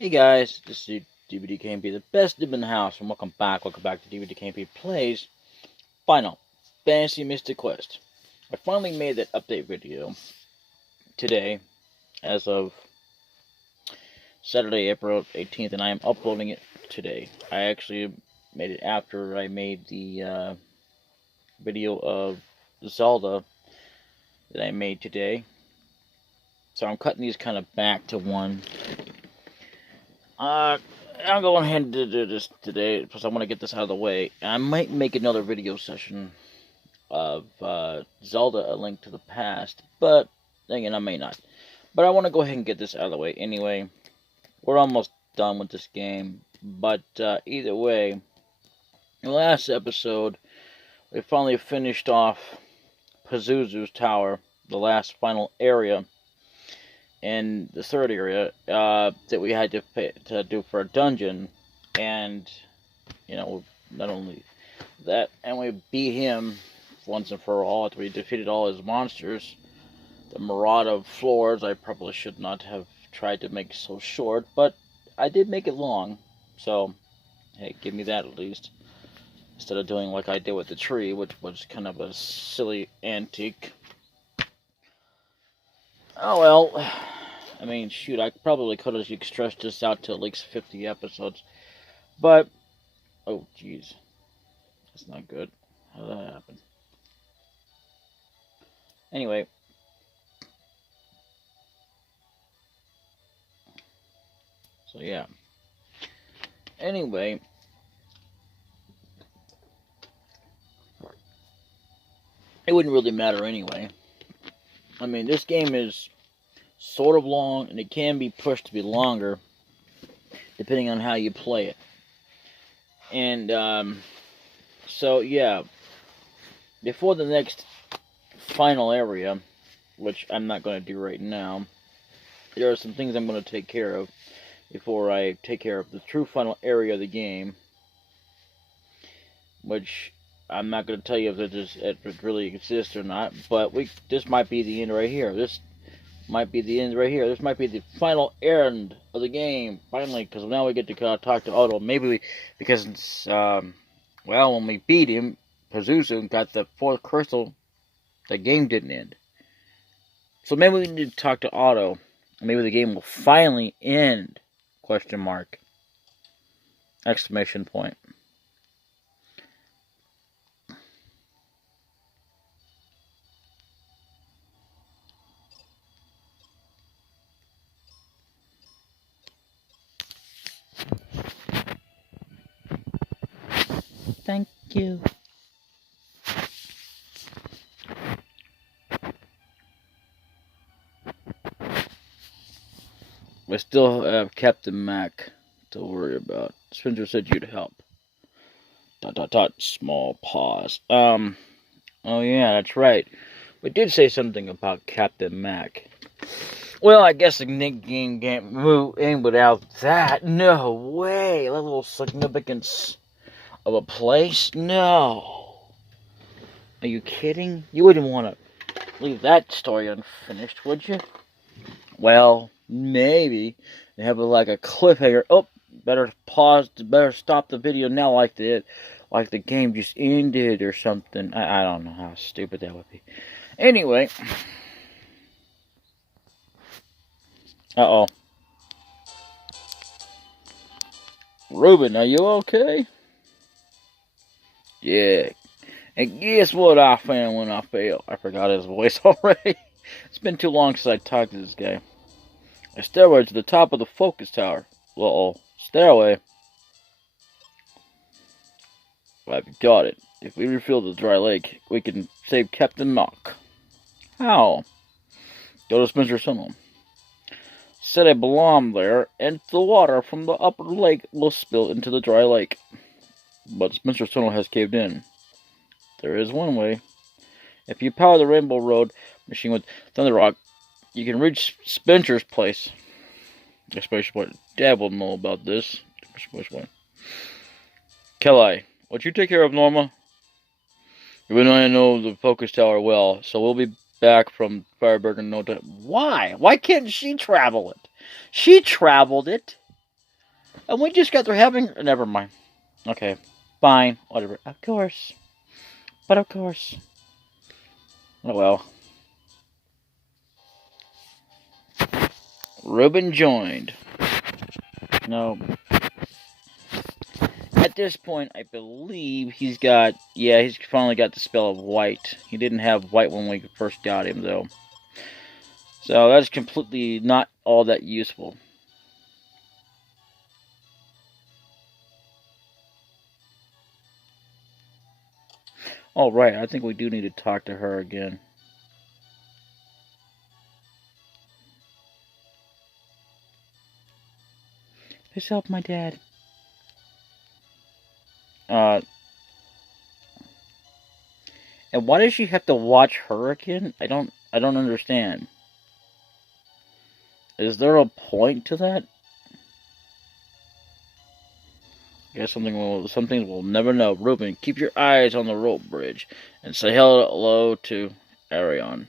Hey guys, this is DbdKmp, the best dib in the house, and welcome back to DbdKmp Plays Final Fantasy Mystic Quest. I finally made that update video today, as of Saturday, April 18th, and I am uploading it today. I actually made it after I made the video of Zelda that I made today. So I'm cutting these kind of back to one. I'm going ahead to do this today because I want to get this out of the way. I might make another video session of Zelda: A Link to the Past, but again, I may not. But I want to go ahead and get this out of the way anyway. We're almost done with this game, but either way, in the last episode, we finally finished off Pazuzu's Tower, the last final area. And the third area that we had to do for a dungeon, and not only that, and we beat him once and for all after we defeated all his monsters. The Marauder floors I probably should not have tried to make so short, but I did make it long, so hey, give me that at least, instead of doing like I did with the tree, which was kind of a silly antique. Oh well. I mean, shoot, I probably could have stretched this out to at least 50 episodes. But, oh, jeez. That's not good. How did that happen? Anyway. So, yeah. Anyway. It wouldn't really matter anyway. I mean, this game is sort of long, and it can be pushed to be longer, depending on how you play it. And, so, yeah, before the next final area, which I'm not going to do right now, there are some things I'm going to take care of before I take care of the true final area of the game, which I'm not going to tell you if it really exists or not, but this might be the end right here. This might be the end right here. This might be the final end of the game, finally, because now we get to talk to Otto. Maybe because, well, when we beat him, Pazuzu got the 4th crystal, the game didn't end. So maybe we need to talk to Otto. Maybe the game will finally end, question mark, exclamation point. Thank you. We still have Captain Mac to worry about. Spencer said you'd help. ... Small pause. Oh yeah, that's right. We did say something about Captain Mac. Well, I guess the Nick game can't move in without that. No way. A little significance of a place? No. Are you kidding? You wouldn't want to leave that story unfinished, would you? Well, maybe. They have like a cliffhanger. Oh, better pause. Better stop the video now, like the game just ended or something. I don't know how stupid that would be. Anyway. Uh-oh. Reuben, are you okay? Yeah. And guess what I found when I fell? I forgot his voice already. It's been too long since I talked to this guy. A stairway to the top of the focus tower. Uh-oh. Stairway. I've got it. If we refill the dry lake, we can save Captain Mac. How? Go to Spencer's tunnel. Set a bomb there, and the water from the upper lake will spill into the dry lake. But Spencer's tunnel has caved in. There is one way. If you power the Rainbow Road machine with Thunder Rock, you can reach Spencer's place. Exclamation point. Dad will know about this. Exclamation point. Kelly, would you take care of Norma? Even though I know the focus tower well, so we'll be back from Fireberg in no time. Why? Why can't she travel it? She traveled it. And we just got through having... Never mind. Okay. Fine. Whatever. Of course. But of course. Oh well. Reuben joined. No. At this point, I believe he's got... Yeah, he's finally got the spell of white. He didn't have white when we first got him, though. So that's completely not all that useful. Oh, right. I think we do need to talk to her again. Piss off my dad. And why does she have to watch her again? I don't understand. Is there a point to that? I guess some things we'll never know. Reuben, keep your eyes on the rope bridge and say hello to Arion.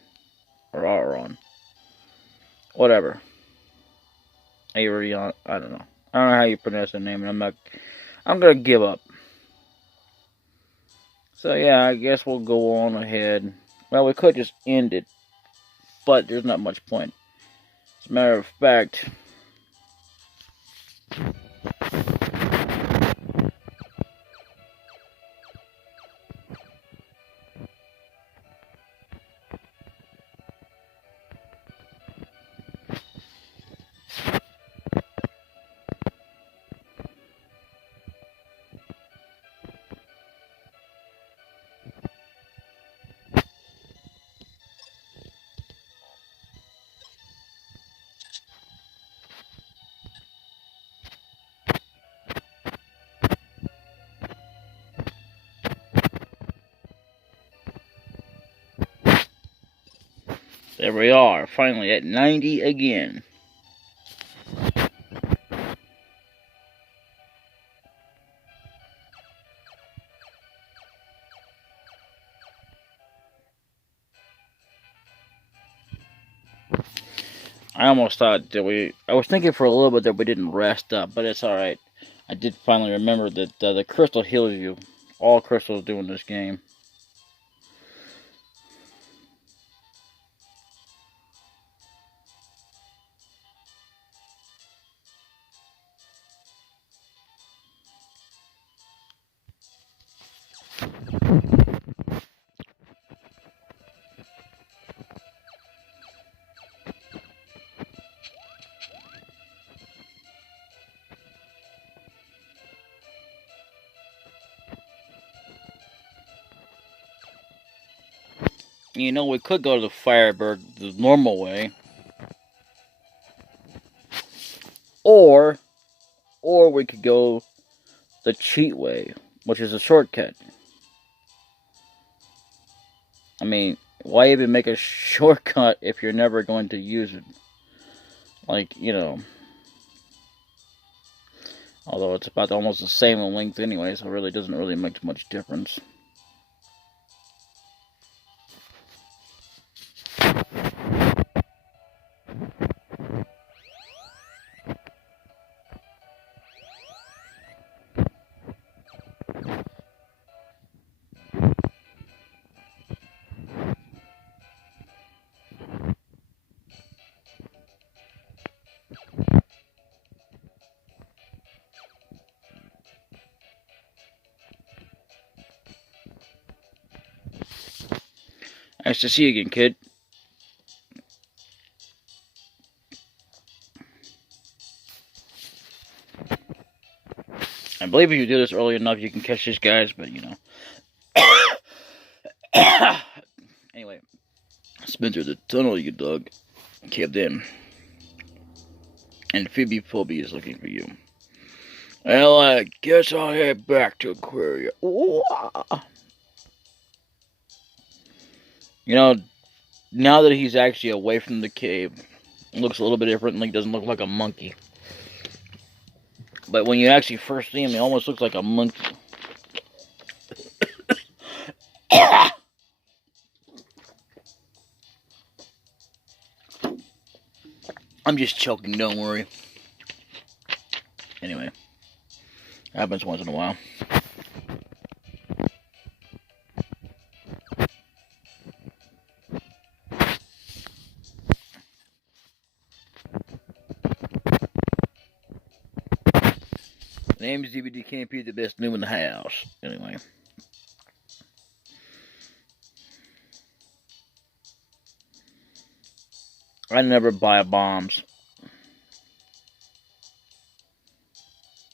Or Aaron. Whatever. Arion, I don't know. I don't know how you pronounce the name, and I'm gonna give up. So yeah, I guess we'll go on ahead. Well, we could just end it, but there's not much point. As a matter of fact, there we are, finally at 90 again. I almost thought that I was thinking for a little bit that we didn't rest up, but it's alright. I did finally remember that the crystal heals you. All crystals do in this game. You know, we could go to the Firebird the normal way. Or we could go the cheat way, which is a shortcut. I mean, why even make a shortcut if you're never going to use it? Like, you know. Although it's about almost the same in length anyway, so it really doesn't really make much difference. Nice to see you again, kid. I believe if you do this early enough, you can catch these guys, but you know. Anyway, Spencer, the tunnel you dug kept in. And Phoebe is looking for you. Well, I guess I'll head back to Aquaria. Ooh. You know, now that he's actually away from the cave, it looks a little bit different. He doesn't look like a monkey. But when you actually first see him, he almost looks like a monkey. I'm just choking, don't worry. Anyway, happens once in a while. Name is DbdKmp, the best new in the house. Anyway. I never buy bombs.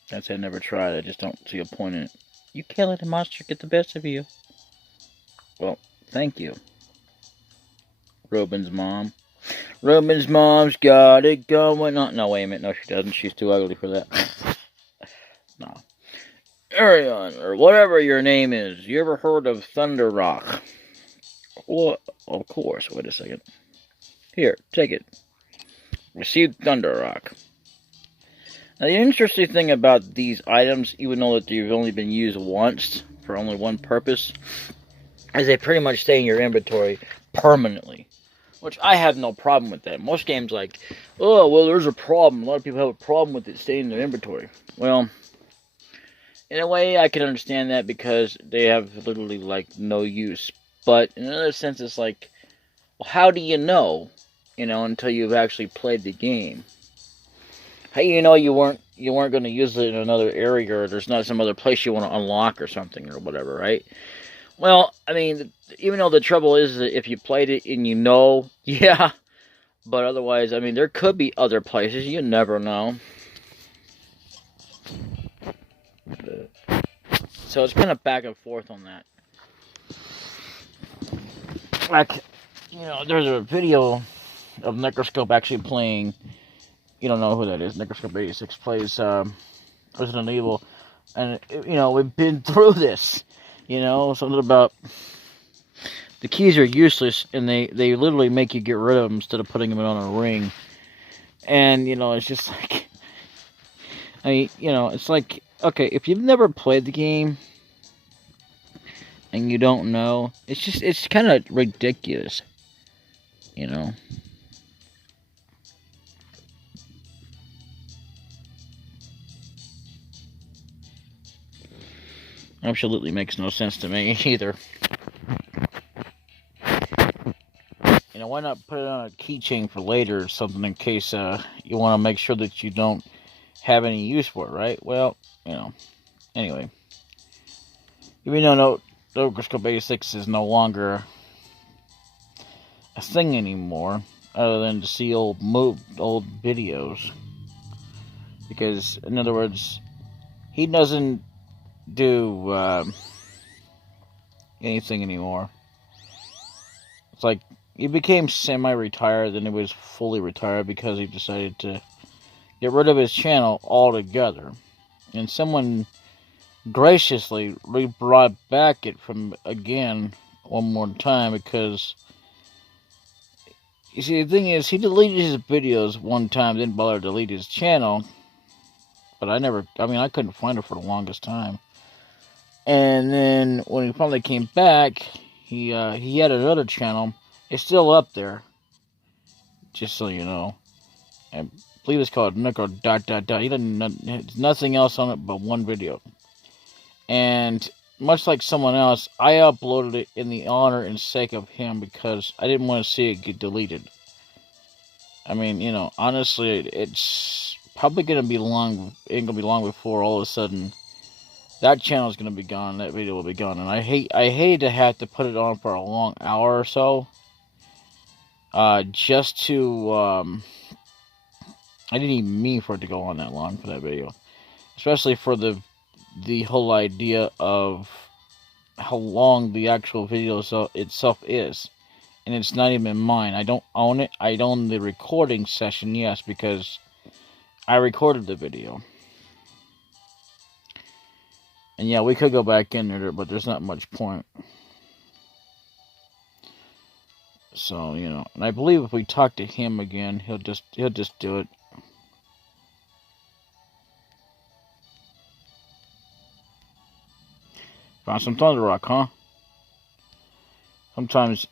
That's I never tried. I just don't see a point in it. You can't let the monster get the best of you. Well, thank you. Reuben's mom. Reuben's mom's got it going on. No, wait a minute. No, she doesn't. She's too ugly for that. No. Arion, or whatever your name is. You ever heard of Thunder Rock? Well, of course. Wait a second. Here, take it. Receive Thunder Rock. Now, the interesting thing about these items, even though that they've only been used once for only one purpose, is they pretty much stay in your inventory permanently. Which I have no problem with that. Most games like, oh, well, there's a problem. A lot of people have a problem with it staying in their inventory. Well, in a way, I can understand that because they have literally, like, no use. But in another sense, it's like, well, how do you know, until you've actually played the game? How do you know you weren't going to use it in another area, or there's not some other place you want to unlock or something, or whatever, right? Well, I mean, even though the trouble is that if you played it and yeah, but otherwise, I mean, there could be other places, you never know. So it's kind of back and forth on that. Like, there's a video of Necroscope actually playing, you don't know who that is, Necroscope 86 plays Resident Evil, and, we've been through this, something about the keys are useless, and they literally make you get rid of them instead of putting them on a ring. And, it's just like, I mean, it's like, okay, if you've never played the game, and you don't know, it's kind of ridiculous, Absolutely makes no sense to me either. Why not put it on a keychain for later or something in case you want to make sure that you don't have any use for it, right? Well, anyway. Even though Necroscope 86 is no longer a thing anymore, other than to see old videos. Because, in other words, he doesn't do anything anymore. It's like he became semi-retired, then he was fully retired because he decided to get rid of his channel altogether. And someone graciously brought back it from again one more time because, you see, the thing is, he deleted his videos one time, didn't bother to delete his channel. But I couldn't find it for the longest time. And then when he finally came back, he had another channel. It's still up there, just so you know. I believe it's called Necro ... He doesn't nothing else on it but one video. And much like someone else, I uploaded it in the honor and sake of him because I didn't want to see it get deleted. I mean, honestly, it's probably gonna be long. Ain't gonna be long before all of a sudden that channel is gonna be gone. That video will be gone, and I hate to have to put it on for a long hour or so. Just to I didn't even mean for it to go on that long for that video, especially for the whole idea of how long the actual video itself is. And it's not even mine. I don't own it. I own the recording session, yes, because I recorded the video. And yeah, we could go back in there, but there's not much point. So, and I believe if we talk to him again, he'll just do it. Found some Thunder Rock, huh? Sometimes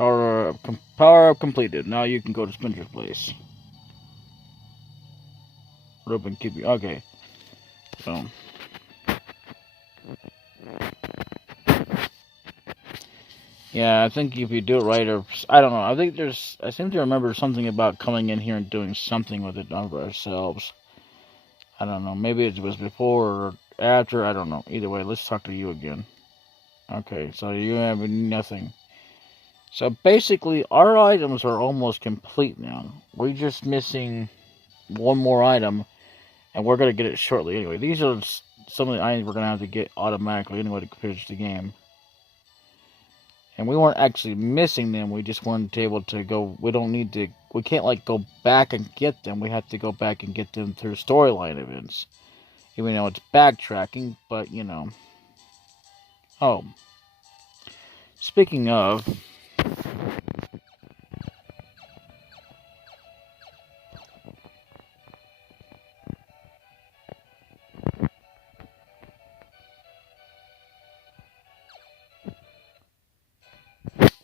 Power up completed. Now you can go to Splinter's place. Reuben, keep you. Okay. So. Yeah, I think if you do it right, or I don't know. I seem to remember something about coming in here and doing something with it ourselves. I don't know. Maybe it was before or after. I don't know. Either way, let's talk to you again. Okay, so you have nothing. So basically, our items are almost complete now. We're just missing one more item, and we're gonna get it shortly. Anyway, these are some of the items we're gonna have to get automatically anyway to finish the game. And we weren't actually missing them. We just weren't able to go. We don't need to. We can't like go back and get them. We have to go back and get them through storyline events. Even though it's backtracking, but you know. Oh, speaking of,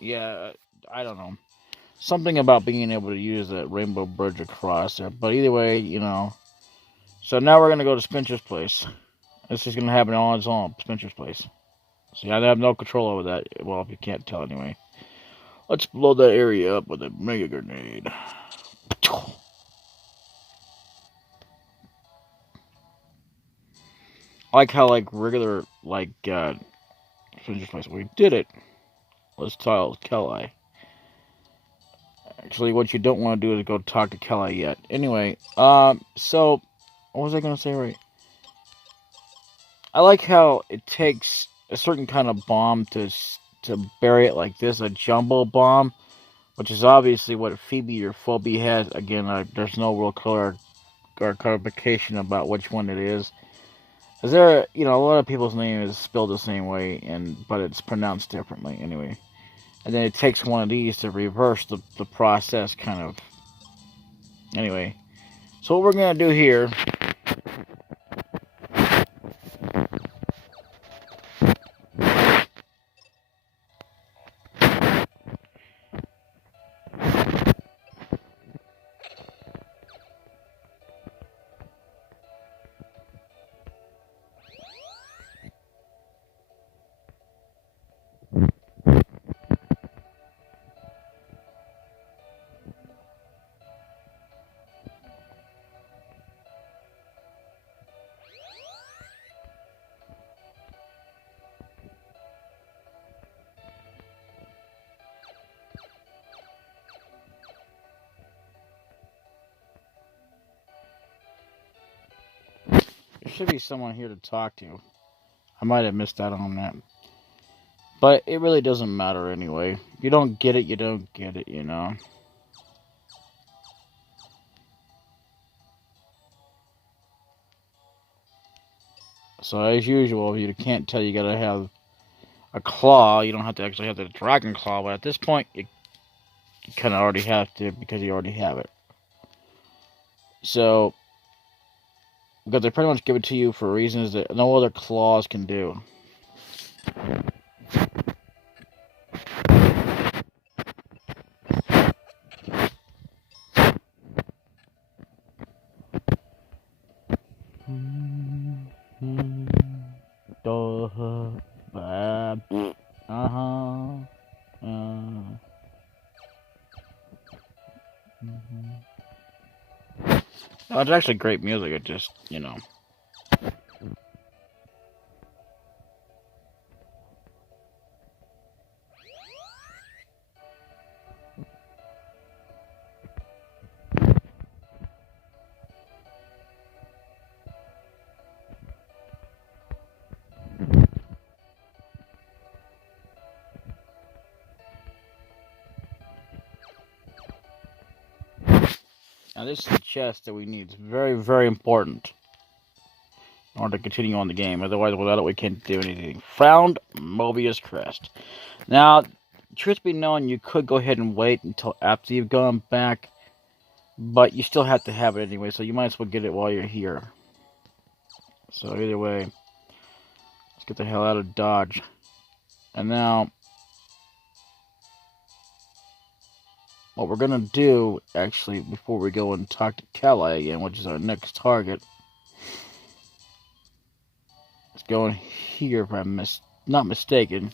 yeah, I don't know. Something about being able to use that rainbow bridge across there. But either way, you know. So now we're gonna go to Spencer's place. This is gonna happen all on its own. Spencer's place. See, I have no control over that. Well, if you can't tell anyway. Let's blow that area up with a mega grenade. I like how regular Spencer's place. We did it. Let's tell Kelly. Actually, what you don't want to do is go talk to Kelly yet. Anyway, so what was I gonna say? Right. I like how it takes a certain kind of bomb to bury it like this, a jumbo bomb, which is obviously what Phoebe or Phoebe has. Again, there's no real color or clarification about which one it is. Is there, a lot of people's name is spelled the same way, but it's pronounced differently anyway. And then it takes one of these to reverse the process, kind of. Anyway, so what we're gonna do here. There should be someone here to talk to. I might have missed out on that. But it really doesn't matter anyway. If you don't get it, you don't get it, So as usual, if you can't tell, you gotta have a claw. You don't have to actually have the dragon claw, but at this point, you kind of already have to because you already have it. So, because they pretty much give it to you for reasons that no other claws can do. No, it's actually great music. It just. Now this is the chest that we need. It's very, very important in order to continue on the game. Otherwise, without it, we can't do anything. Found Mobius crest. Now, truth be known, you could go ahead and wait until after you've gone back, but you still have to have it anyway, so you might as well get it while you're here. So either way, let's get the hell out of Dodge. And now, what we're gonna do, actually, before we go and talk to Kelly again, which is our next target, is go in here, if I'm not mistaken.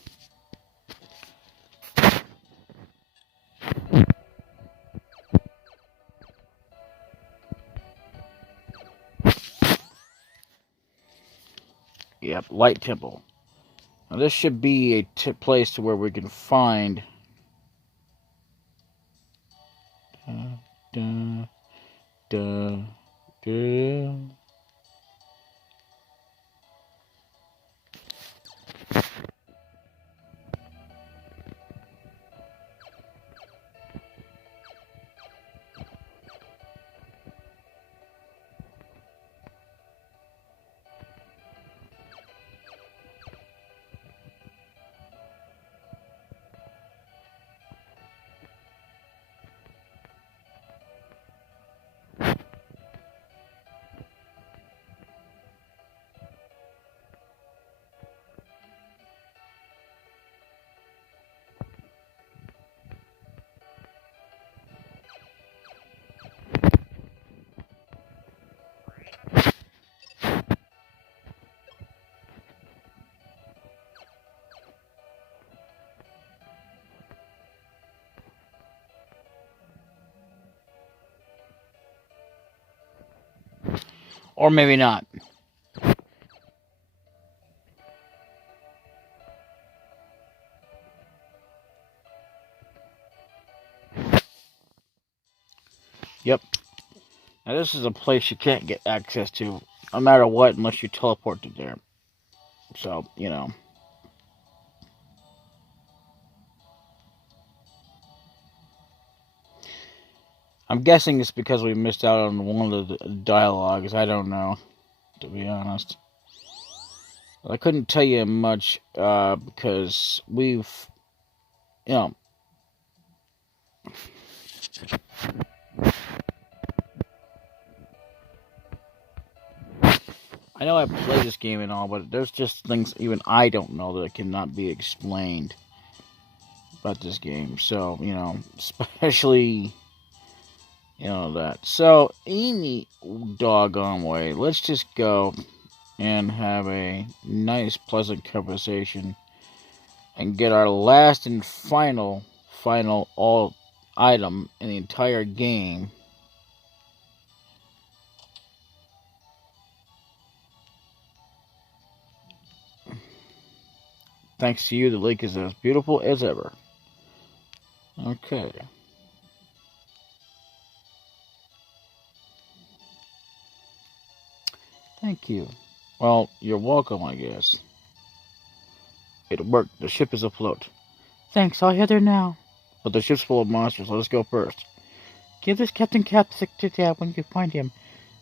Yep, Light Temple. Now this should be a place to where we can find. Da, da, da. Or maybe not. Yep. Now this is a place you can't get access to, no matter what, unless you teleport to there. So, you know. I'm guessing it's because we missed out on one of the dialogues. I don't know, to be honest. I couldn't tell you much because we've, you know, I know I played this game and all, but there's just things even I don't know that cannot be explained about this game. So, you know, especially, you know, that. So, any doggone way, let's just go and have a nice, pleasant conversation and get our last and final all item in the entire game. Thanks to you, the lake is as beautiful as ever. Okay. Thank you. Well, you're welcome, I guess. It worked. The ship is afloat. Thanks, I'll head there now. But the ship's full of monsters. Let us go first. Give this Captain Cap to Dad when you find him.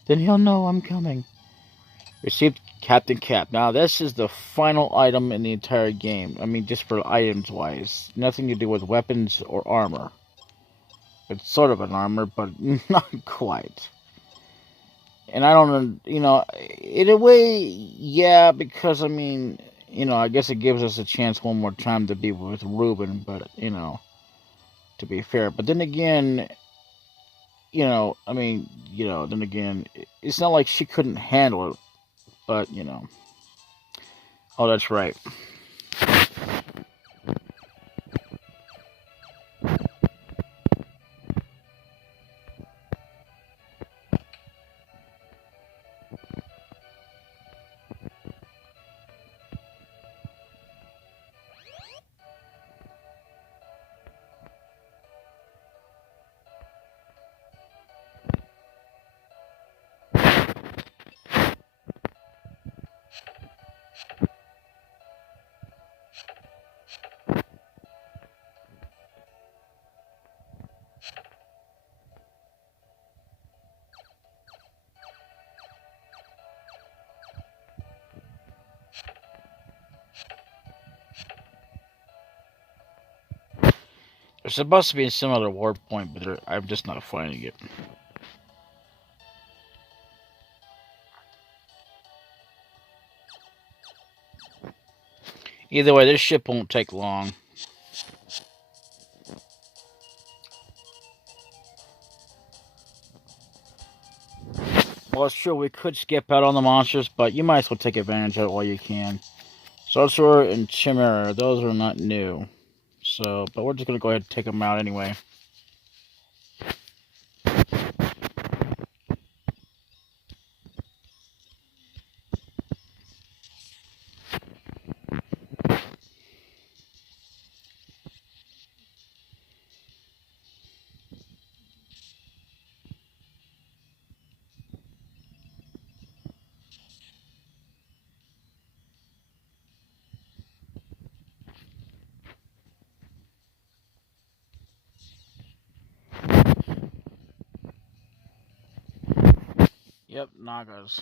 Then he'll know I'm coming. Received Captain Cap. Now, this is the final item in the entire game. I mean, just for items-wise. Nothing to do with weapons or armor. It's sort of an armor, but not quite. And I don't, you know, in a way, yeah, because, I mean, you know, I guess it gives us a chance one more time to be with Reuben, but, you know, to be fair. But then again, you know, I mean, you know, then again, it's not like she couldn't handle it, but, you know. Oh, that's right. There's supposed to be some other warp point, but I'm just not finding it. Either way, this ship won't take long. Well, it's true, we could skip out on the monsters, but you might as well take advantage of it while you can. Sorcerer and Chimera, those are not new. So, but we're just going to go ahead and take them out anyway. Yep, Nagas.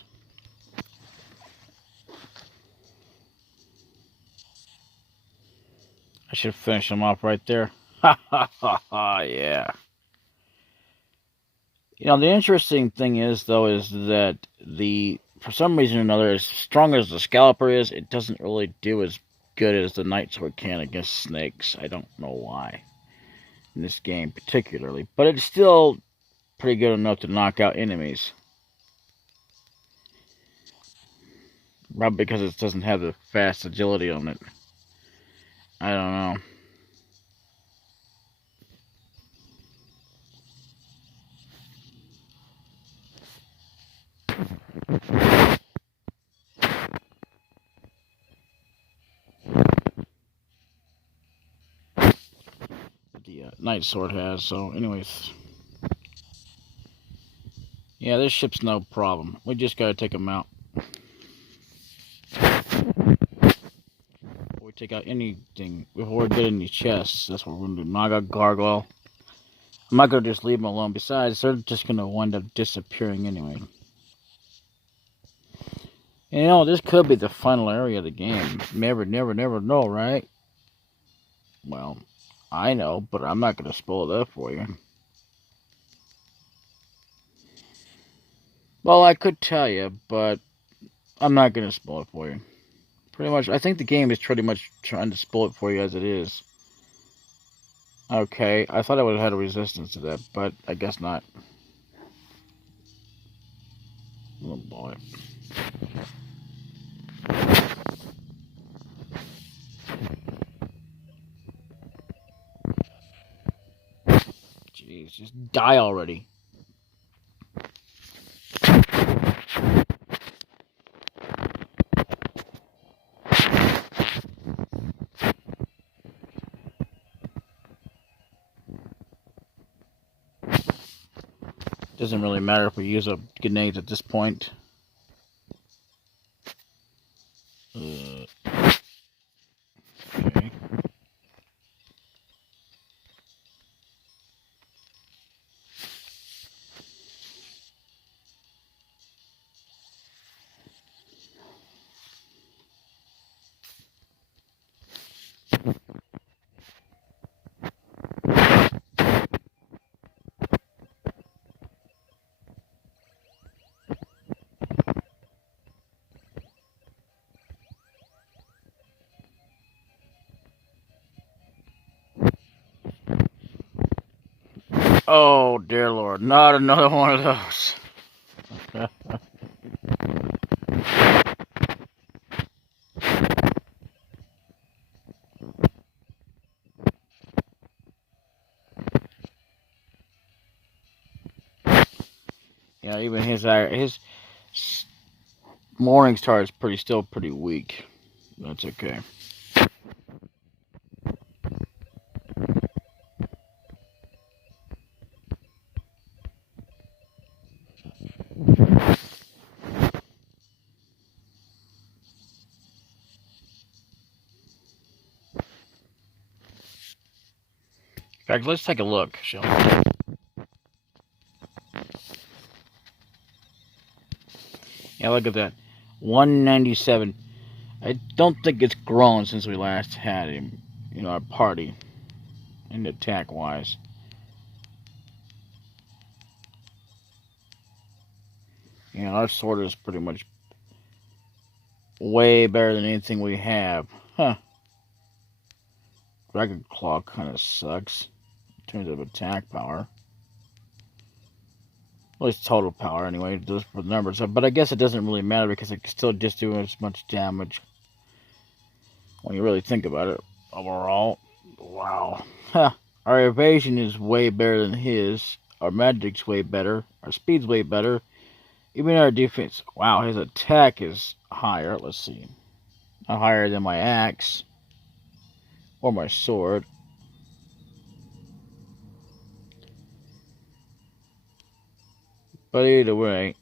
I should finish them off right there. Ha ha ha ha, yeah. You know, the interesting thing is, though, is that for some reason or another, as strong as the Scalper is, it doesn't really do as good as the Night Sword can against snakes. I don't know why. In this game, particularly. But it's still pretty good enough to knock out enemies. Probably because it doesn't have the fast agility on it. I don't know. The Night Sword has, so anyways. Yeah, this ship's no problem. We just gotta take them out. Before we take out anything, before we get in these chests, that's what we're gonna do. Naga Gargoyle. I'm not gonna just leave them alone. Besides, they're just gonna wind up disappearing anyway. And, you know, this could be the final area of the game. Never know, right? Well, I know, but I'm not gonna spoil that for you. Well, I could tell you, but I'm not gonna spoil it for you. Pretty much, I think the game is pretty much trying to spoil it for you as it is. Okay, I thought I would have had a resistance to that, but I guess not. Oh boy. Jeez, just die already. Doesn't really matter if we use a grenade at this point. Okay. Oh, dear Lord, not another one of those. Yeah, even his morning star is still pretty weak. That's okay. In fact, let's take a look, shall we? Yeah, look at that. 197. I don't think it's grown since we last had him, you know, our party, in attack-wise. You know, our sword is pretty much way better than anything we have. Huh. Dragon Claw kind of sucks in terms of attack power. Well, it's total power anyway, those for the numbers. But I guess it doesn't really matter because it can still just do as much damage when you really think about it. Overall, wow. Huh. Our evasion is way better than his. Our magic's way better. Our speed's way better. Even our defense. Wow, his attack is higher. Let's see. Not higher than my axe. Or my sword. But either way.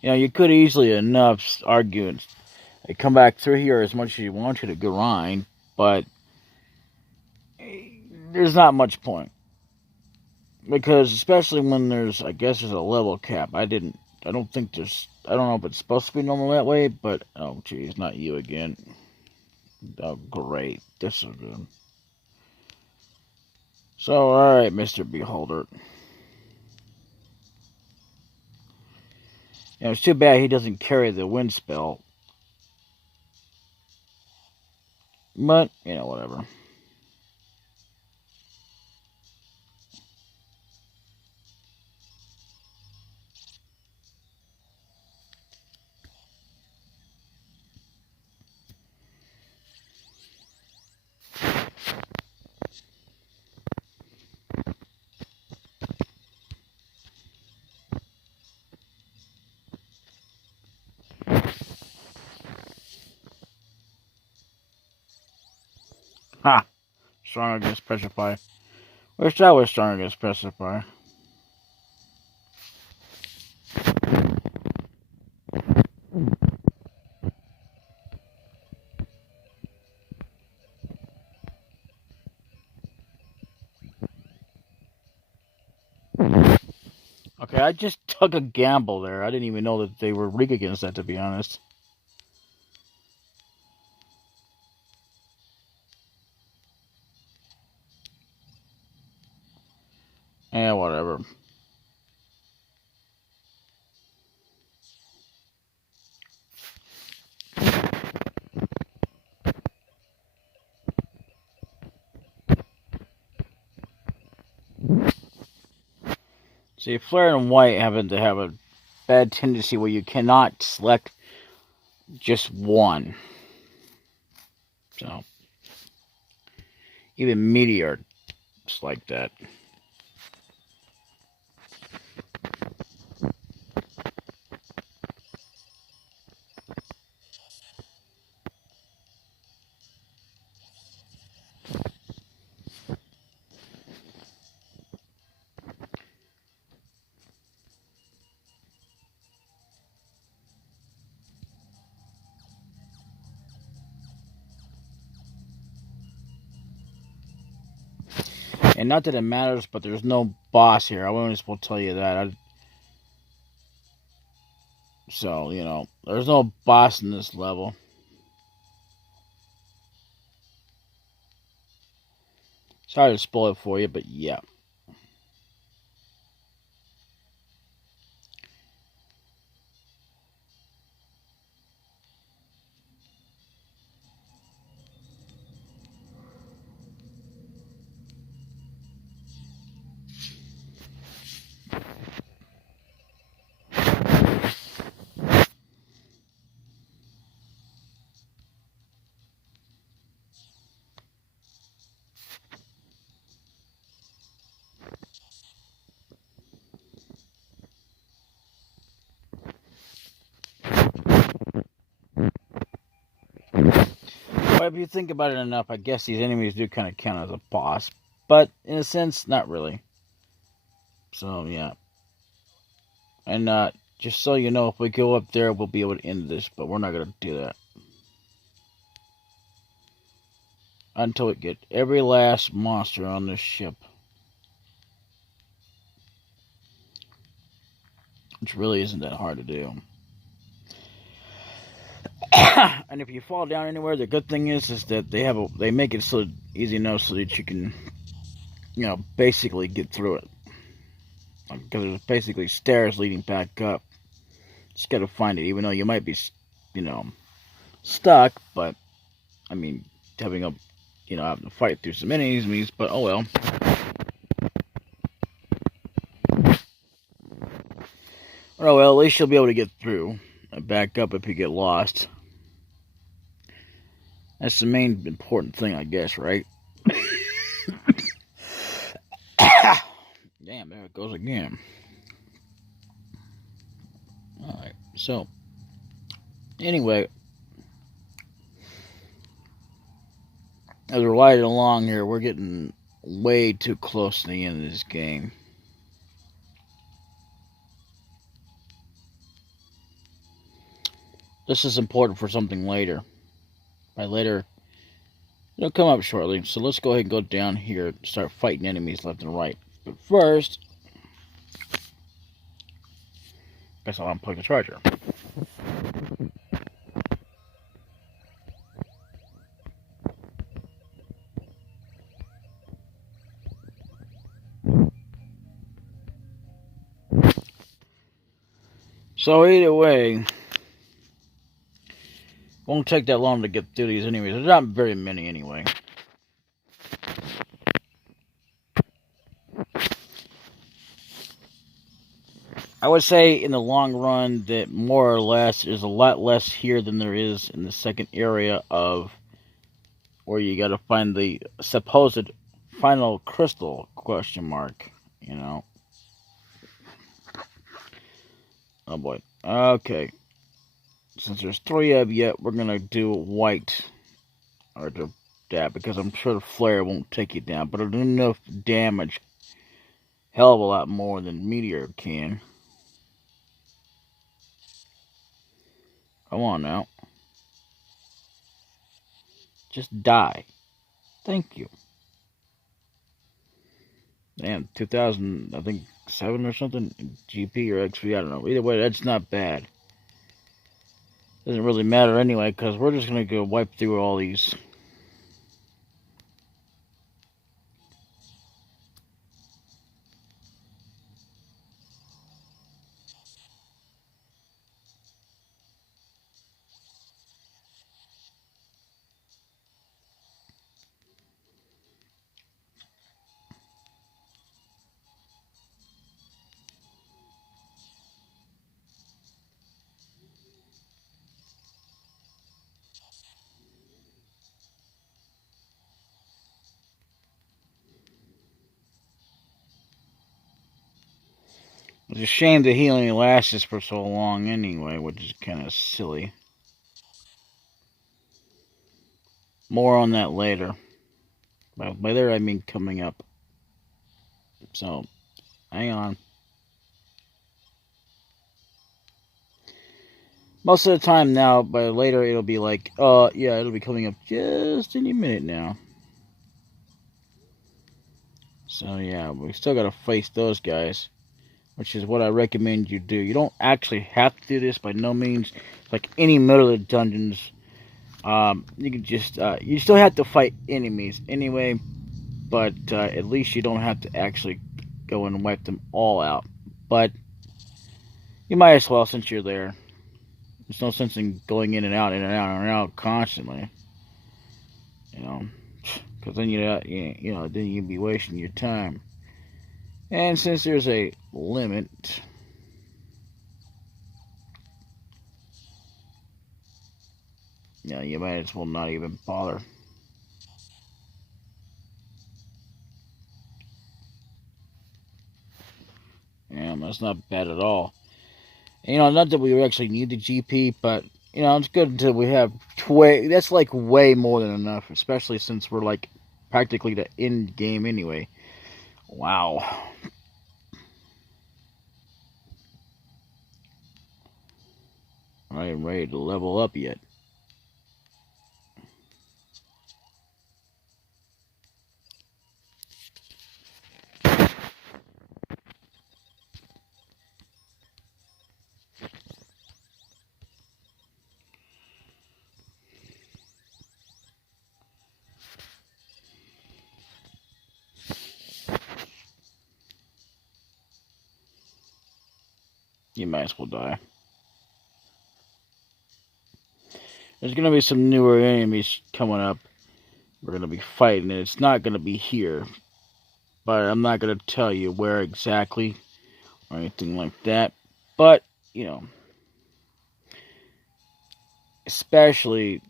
You know, you could easily enough argue and come back through here as much as you want to grind, but there's not much point. Because especially when there's, I guess there's a level cap. I don't know if it's supposed to be normal that way, but, oh geez, not you again. Oh great, this is good. So, alright, Mr. Beholder. You know, it's too bad he doesn't carry the wind spell. But, you know, whatever. Ha! Strong against pressure fire. Wish I was strong against pressure fire. Okay, I just took a gamble there. I didn't even know that they were weak against that, to be honest. Eh, whatever. See, Flare and White happen to have a bad tendency where you cannot select just one. So, even Meteor is like that. And not that it matters, but there's no boss here. I won't supposed to tell you that. So, you know, there's no boss in this level. Sorry to spoil it for you, but yeah. But if you think about it enough, I guess these enemies do kind of count as a boss. But in a sense, not really. So, yeah. And just so you know, if we go up there, we'll be able to end this. But we're not going to do that. Until we get every last monster on this ship. Which really isn't that hard to do. And if you fall down anywhere, the good thing is that they make it so easy enough so that you can, you know, basically get through it. Because there's basically stairs leading back up. Just gotta find it, even though you might be, you know, stuck. But I mean, having to fight through some enemies. But oh well. Oh well, at least you'll be able to get through and back up if you get lost. That's the main important thing, I guess, right? Damn, there it goes again. Alright, so, anyway, as we're riding along here, we're getting way too close to the end of this game. This is important for something later. By later, it'll come up shortly. So let's go ahead and go down here and start fighting enemies left and right. But first, guess I'll unplug the charger. So either way, won't take that long to get through these enemies. There's not very many anyway. I would say in the long run that more or less there's a lot less here than there is in the second area of where you got to find the supposed final crystal, question mark, you know. Oh boy. Okay. Since there's 3 of you, we're going to do white. Or that, because I'm sure the flare won't take you down. But it'll do enough damage. Hell of a lot more than meteor can. Come on now. Just die. Thank you. Damn, 2000, I think, 7 or something? GP or XP, I don't know. Either way, that's not bad. Doesn't really matter anyway, because we're just going to go wipe through all these. It's a shame that he only lasts for so long anyway, which is kind of silly. More on that later. By later, I mean coming up. So, hang on. Most of the time now, by later, it'll be like, yeah, it'll be coming up just any minute now. So, yeah, we still gotta face those guys, which is what I recommend you do. You don't actually have to do this by no means. Like any middle of the dungeons, you can just, you still have to fight enemies anyway, but at least you don't have to actually go and wipe them all out. But you might as well, since you're there. There's no sense in going in and out, in and out, in and out constantly. You know, because then then you'd be wasting your time. And since there's a limit, you might as well not even bother. Yeah, that's not bad at all. Not that we actually need the GP, but, it's good until we have that's like way more than enough, especially since we're like practically the end game anyway. Wow. I ain't ready to level up yet. You might as well die. There's gonna be some newer enemies coming up. We're gonna be fighting, and it's not gonna be here. But I'm not gonna tell you where exactly or anything like that. But, you know, especially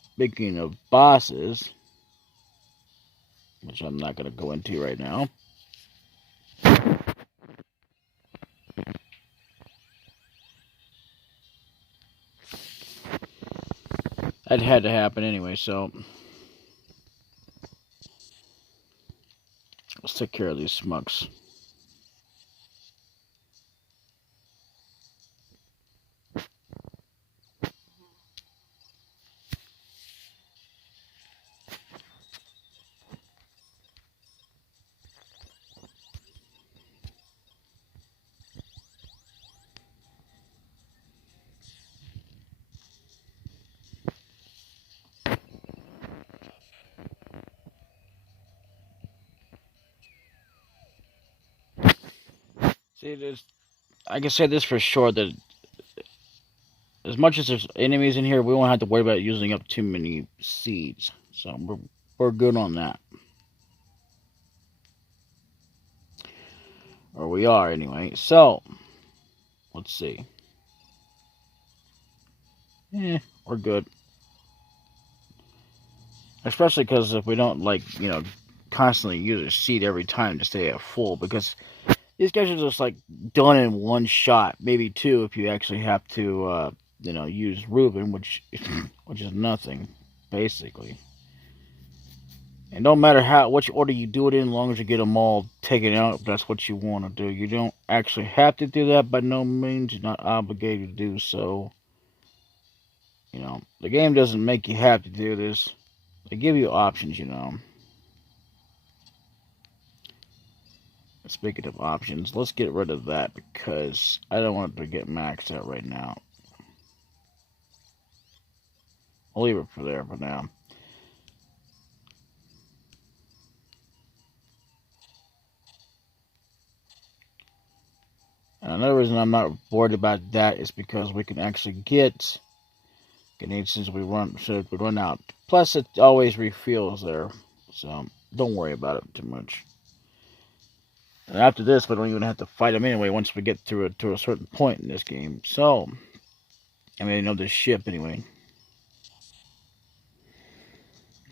speaking of bosses, which I'm not gonna go into right now. That had to happen anyway, so let's take care of these smucks. See, I can say this for sure that as much as there's enemies in here, we won't have to worry about using up too many seeds. So we're good on that. Or we are anyway. So, let's see. We're good. Especially because if we don't, like, you know, constantly use a seed every time to stay at full. Because these guys are just, like, done in one shot. Maybe two if you actually have to, you know, use Reuben, which is nothing, basically. And no matter which order you do it in, as long as you get them all taken out, if that's what you want to do. You don't actually have to do that by no means. You're not obligated to do so. You know, the game doesn't make you have to do this. They give you options, you know. Speaking of options, let's get rid of that because I don't want it to get maxed out right now. I'll leave it for there for now. And another reason I'm not worried about that is because we can actually get grenades since we run out. Plus, it always refills there, so don't worry about it too much. And after this, we don't even have to fight them anyway. Once we get to a certain point in this game, so I mean, I know this ship anyway.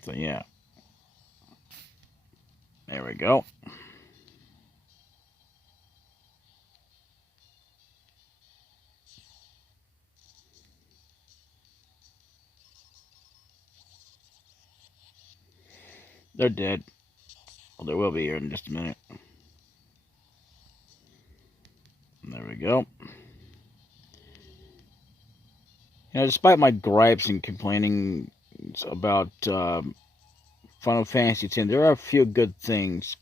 So yeah, there we go. They're dead. Well, they will be here in just a minute. There we go. You know, despite my gripes and complaining about Final Fantasy X, there are a few good things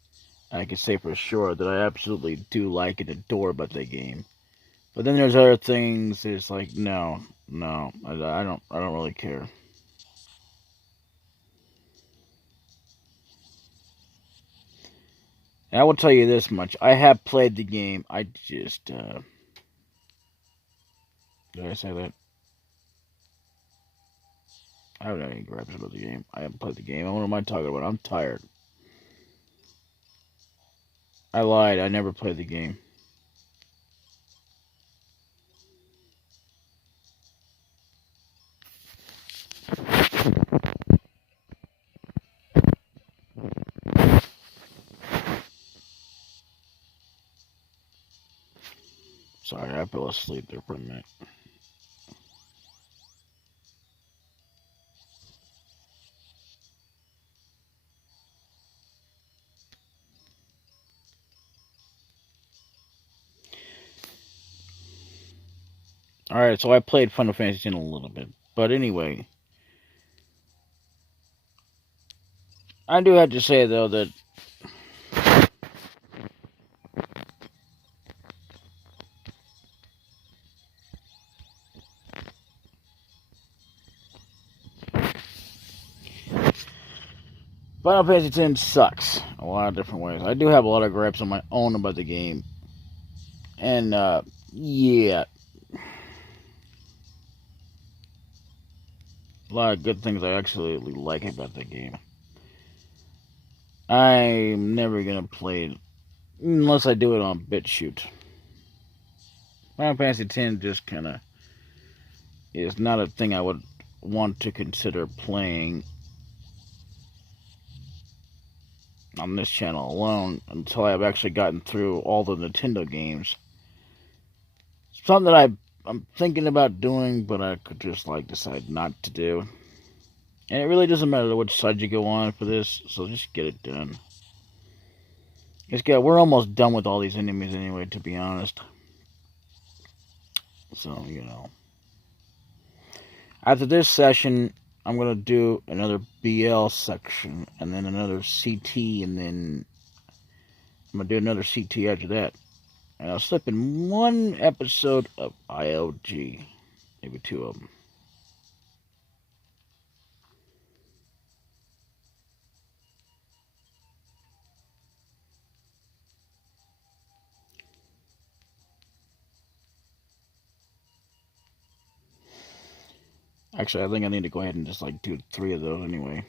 I can say for sure that I absolutely do like and adore about the game. But then there's other things that's like, no, I don't really care. And I will tell you this much: I have played the game. I just did I say that? I don't have any gripes about the game. I haven't played the game. What am I talking about? I'm tired. I lied. I never played the game. Sorry, I fell asleep there for a minute. Alright, so I played Final Fantasy X a little bit. But anyway, I do have to say, though, that Final Fantasy X sucks a lot of different ways. I do have a lot of gripes on my own about the game. And, yeah. lot of good things I absolutely like about that game. I'm never gonna play it unless I do it on BitChute. Final Fantasy X just kind of is not a thing I would want to consider playing on this channel alone until I've actually gotten through all the Nintendo games. Something that I'm thinking about doing, but I could just decide not to do. And it really doesn't matter which side you go on for this, so just get it done. We're almost done with all these enemies anyway, to be honest. So, After this session, I'm going to do another BL section, and then another CT, and then I'm going to do another CT after that. And I'll slip in one episode of ILG. Maybe two of them. Actually, I think I need to go ahead and just do 3 of those anyway.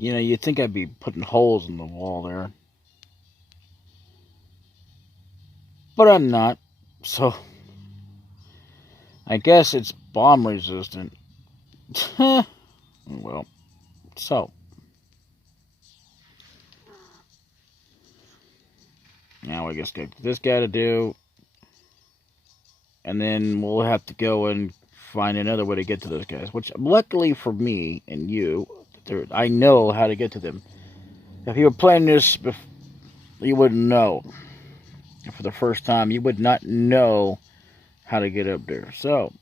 You'd think I'd be putting holes in the wall there. But I'm not. So, I guess it's bomb resistant. Well, so. Now I guess got this guy to do. And then we'll have to go and find another way to get to those guys. Which, luckily for me and you, I know how to get to them. If you were playing this, you wouldn't know. For the first time, you would not know how to get up there. So,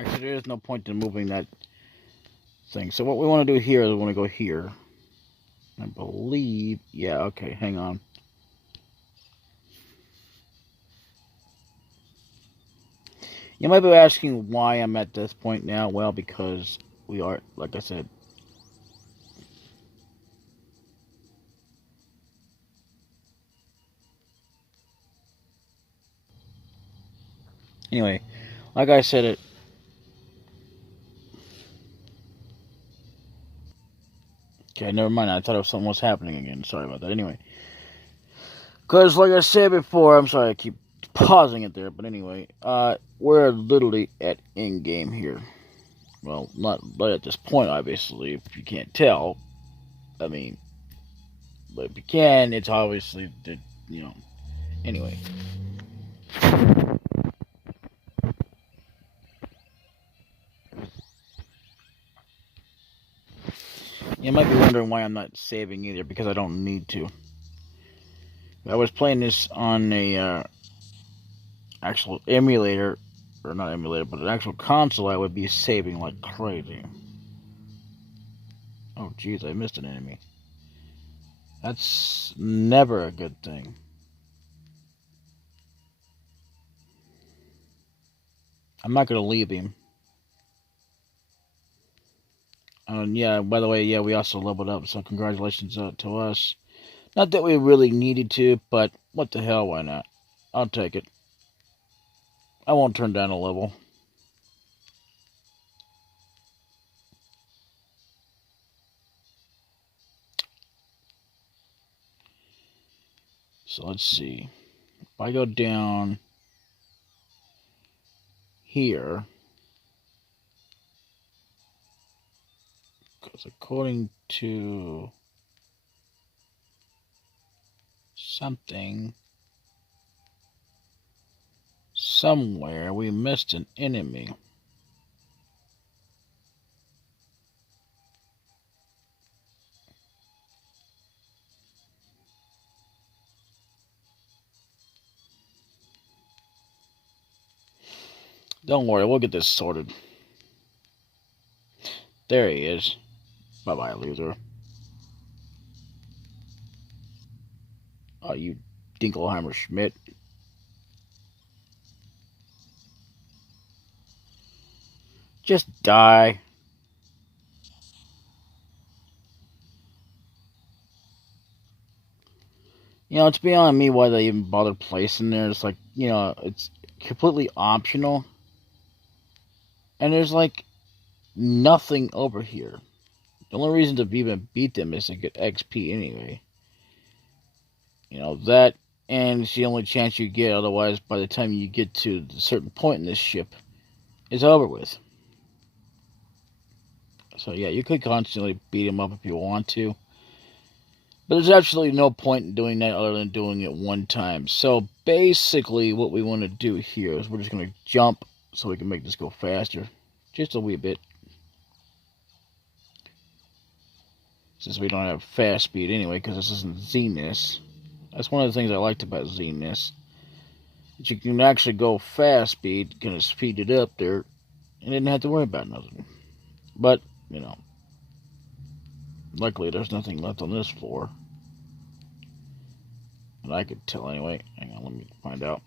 actually, there is no point in moving that thing. So what we want to do here is we want to go here. I believe, yeah, okay, hang on. You might be asking why I'm at this point now. Well, because we are, like I said, Anyway, like I said, it. Okay, never mind. I thought something was happening again. Sorry about that. Anyway, because like I said before, I'm sorry I keep pausing it there, but anyway, we're literally at end game here. Well, not right at this point, obviously, if you can't tell. I mean, but if you can, it's obviously the, you know. Anyway. You might be wondering why I'm not saving either, because I don't need to. I was playing this on a actual emulator, or not emulator, but an actual console. I would be saving like crazy. Oh, jeez, I missed an enemy. That's never a good thing. I'm not going to leave him. Yeah, by the way, yeah, we also leveled up, so congratulations to us. Not that we really needed to, but what the hell, why not? I'll take it. I won't turn down a level. So let's see. If I go down here, because according to something, somewhere, we missed an enemy. Don't worry, we'll get this sorted. There he is. Bye-bye, loser. Oh, you Dinkelheimer Schmidt. Just die. You know, it's beyond me why they even bothered placing there. It's like, you know, it's completely optional. And there's like nothing over here. The only reason to even beat them is to get XP anyway. You know, that, and it's the only chance you get. Otherwise, by the time you get to a certain point in this ship, it's over with. So yeah, you could constantly beat him up if you want to. But there's absolutely no point in doing that other than doing it one time. So basically what we want to do here is we're just going to jump so we can make this go faster. Just a wee bit. Since we don't have fast speed anyway, because this isn't Z-ness. That's one of the things I liked about Z-ness. That you can actually go fast speed, kind of speed it up there, and didn't have to worry about nothing. But, you know, luckily there's nothing left on this floor. And I could tell anyway. Hang on, let me find out.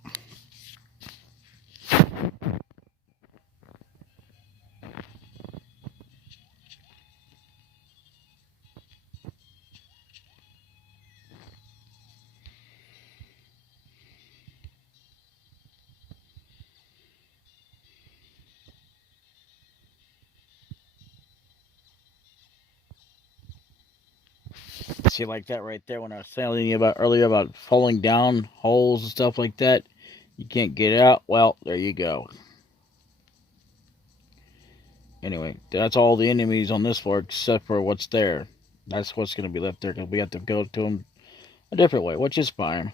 See, like that right there, when I was telling you about earlier about falling down holes and stuff like that, you can't get out. Well, there you go. Anyway, that's all the enemies on this floor except for what's there. That's what's going to be left there because we have to go to them a different way, which is fine.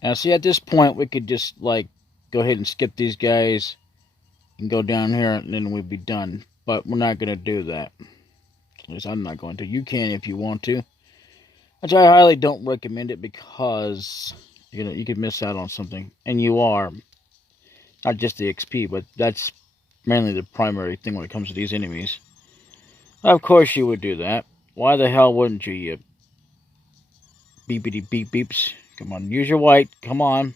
Now, see, at this point, we could just, like, go ahead and skip these guys and go down here, and then we'd be done. But we're not going to do that. At least I'm not going to. You can if you want to. Which I highly don't recommend it because You could miss out on something, and you are not just the XP, but that's mainly the primary thing when it comes to these enemies. Of course, you would do that. Why the hell wouldn't you? You beepity beep beeps. Come on, use your white. Come on.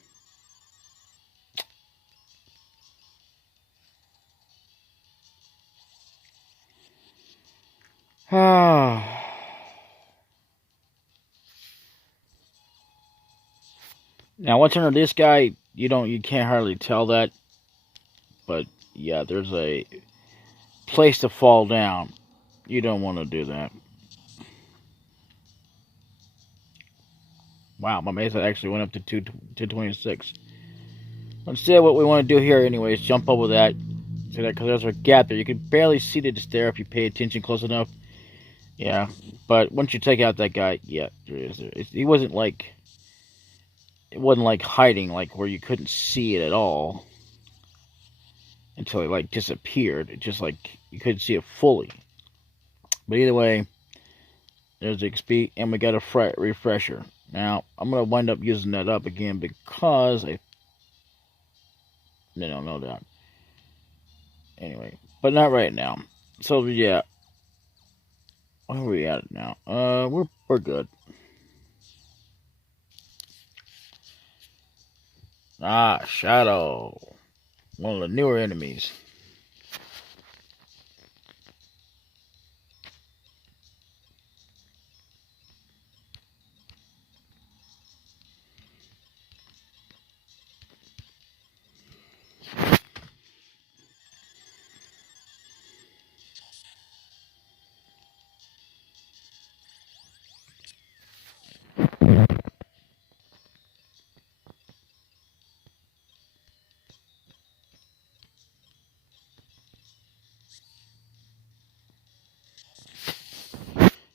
Now, what's under this guy? You can't hardly tell that, but yeah, there's a place to fall down. You don't want to do that. Wow, my base actually went up to 226. Instead, what we want to do here, anyway, is jump over that. See that? Because there's a gap there. You can barely see the stair if you pay attention close enough. Yeah, but once you take out that guy, yeah, there is. He wasn't like. It wasn't like hiding, like where you couldn't see it at all until it like disappeared. It just like you couldn't see it fully. But either way, there's the XP, and we got a refresher. Now I'm gonna wind up using that up again because no doubt. Anyway, but not right now. So yeah, where are we at now? We're good. Ah, Shadow, one of the newer enemies.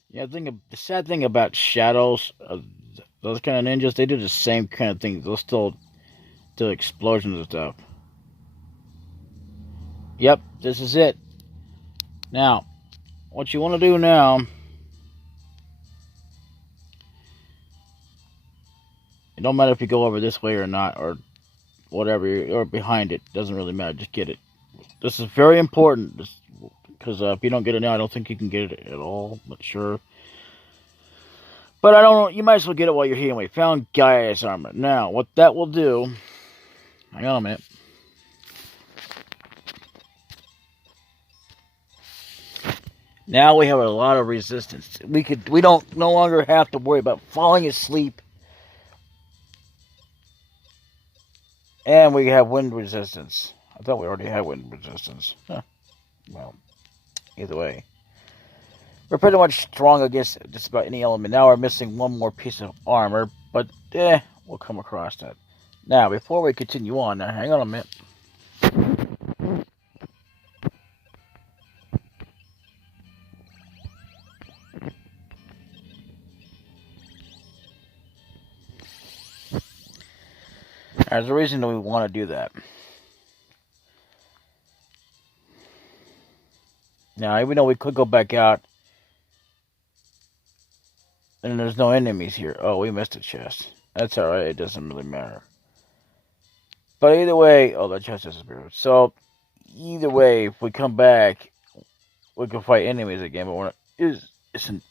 Yeah, the sad thing about shadows, those kind of ninjas, they do the same kind of thing. They'll still do explosions and stuff. Yep, this is it. Now, what you want to do now, it don't matter if you go over this way or not, or whatever, or behind it, doesn't really matter, just get it. This is very important, because if you don't get it now, I don't think you can get it at all, not sure. But I don't know, you might as well get it while you're here anyway. Found Gaia's armor. Now, what that will do, hang on a minute. Now we have a lot of resistance. We don't no longer have to worry about falling asleep. And we have wind resistance. I thought we already had wind resistance. Huh. Well, either way. We're pretty much strong against just about any element. Now we're missing one more piece of armor, but we'll come across that. Now, before we continue on, now hang on a minute. There's a reason that we want to do that. Now, even though we could go back out, and there's no enemies here. Oh, we missed a chest. That's alright, it doesn't really matter. But either way, oh, that chest disappeared. So, either way, if we come back, we can fight enemies again, but we're not, isn't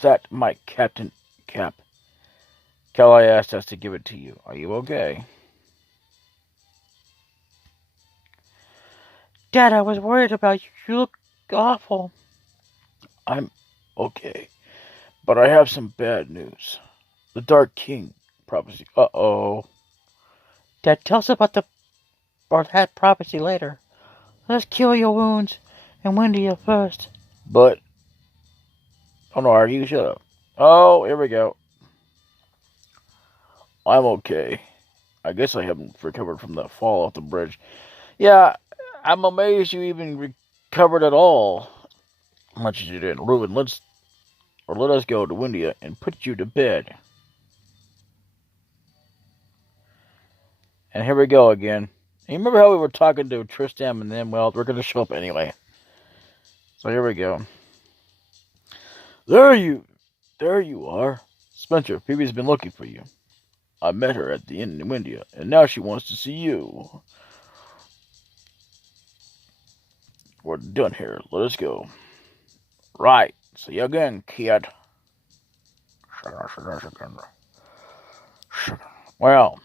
that my Captain Cap? Kelly asked us to give it to you. Are you okay? Dad, I was worried about you. You look awful. I'm okay. But I have some bad news. The Dark King prophecy. Uh-oh. Dad, tell us about that prophecy later. Let's cure your wounds and win to you first. But... Oh no, are you? Shut up. Oh, here we go. I'm okay. I guess I haven't recovered from that fall off the bridge. Yeah, I'm amazed you even recovered at all. Much as you did. Reuben, let us go to India and put you to bed. And here we go again. And you remember how we were talking to Tristan and then, well, we're going to show up anyway. So here we go. There you are. Spencer, Phoebe's been looking for you. I met her at the inn in India, and now she wants to see you. We're done here. Let us go. Right. See you again, kid. Well,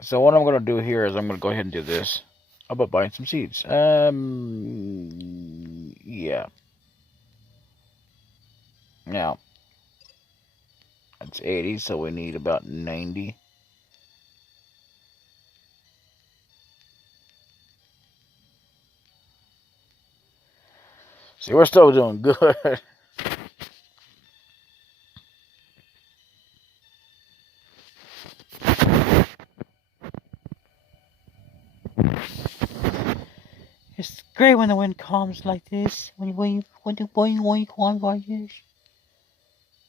so what I'm going to do here is I'm going to go ahead and do this. How about buying some seeds? Yeah. Now, that's 80, so we need about 90. See, we're still doing good. It's great when the wind calms like this. When you calm like this.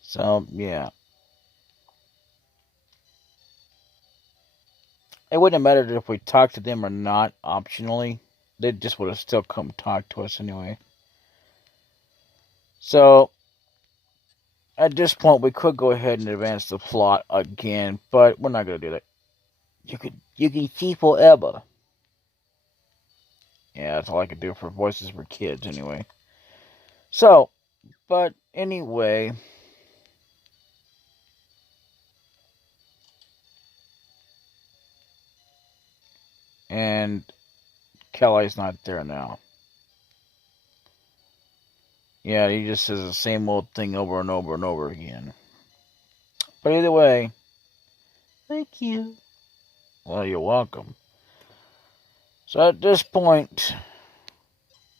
So, yeah. It wouldn't have mattered if we talked to them or not, optionally. They just would have still come talk to us anyway. So, at this point, we could go ahead and advance the plot again, but we're not going to do that. You can see forever. Yeah, that's all I could do for voices for kids anyway. So, but anyway. And Kelly's not there now. Yeah, he just says the same old thing over and over and over again. But either way. Thank you. Well, you're welcome. So at this point,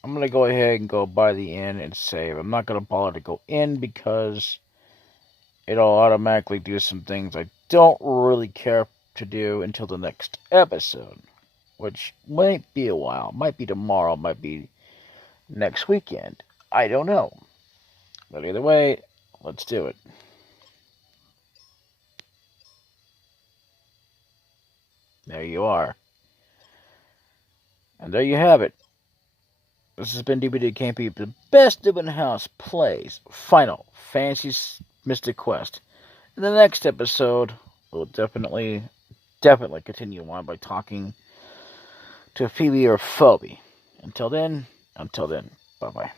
I'm going to go ahead and go by the inn and save. I'm not going to bother to go in because it'll automatically do some things I don't really care to do until the next episode. Which might be a while. Might be tomorrow. Might be next weekend. I don't know. But either way, let's do it. There you are. And there you have it. This has been DbdKmp, the best open house plays Final Fantasy Mystic Quest. In the next episode, we'll definitely continue on by talking to Phoebe or Phoebe. Until then, bye-bye.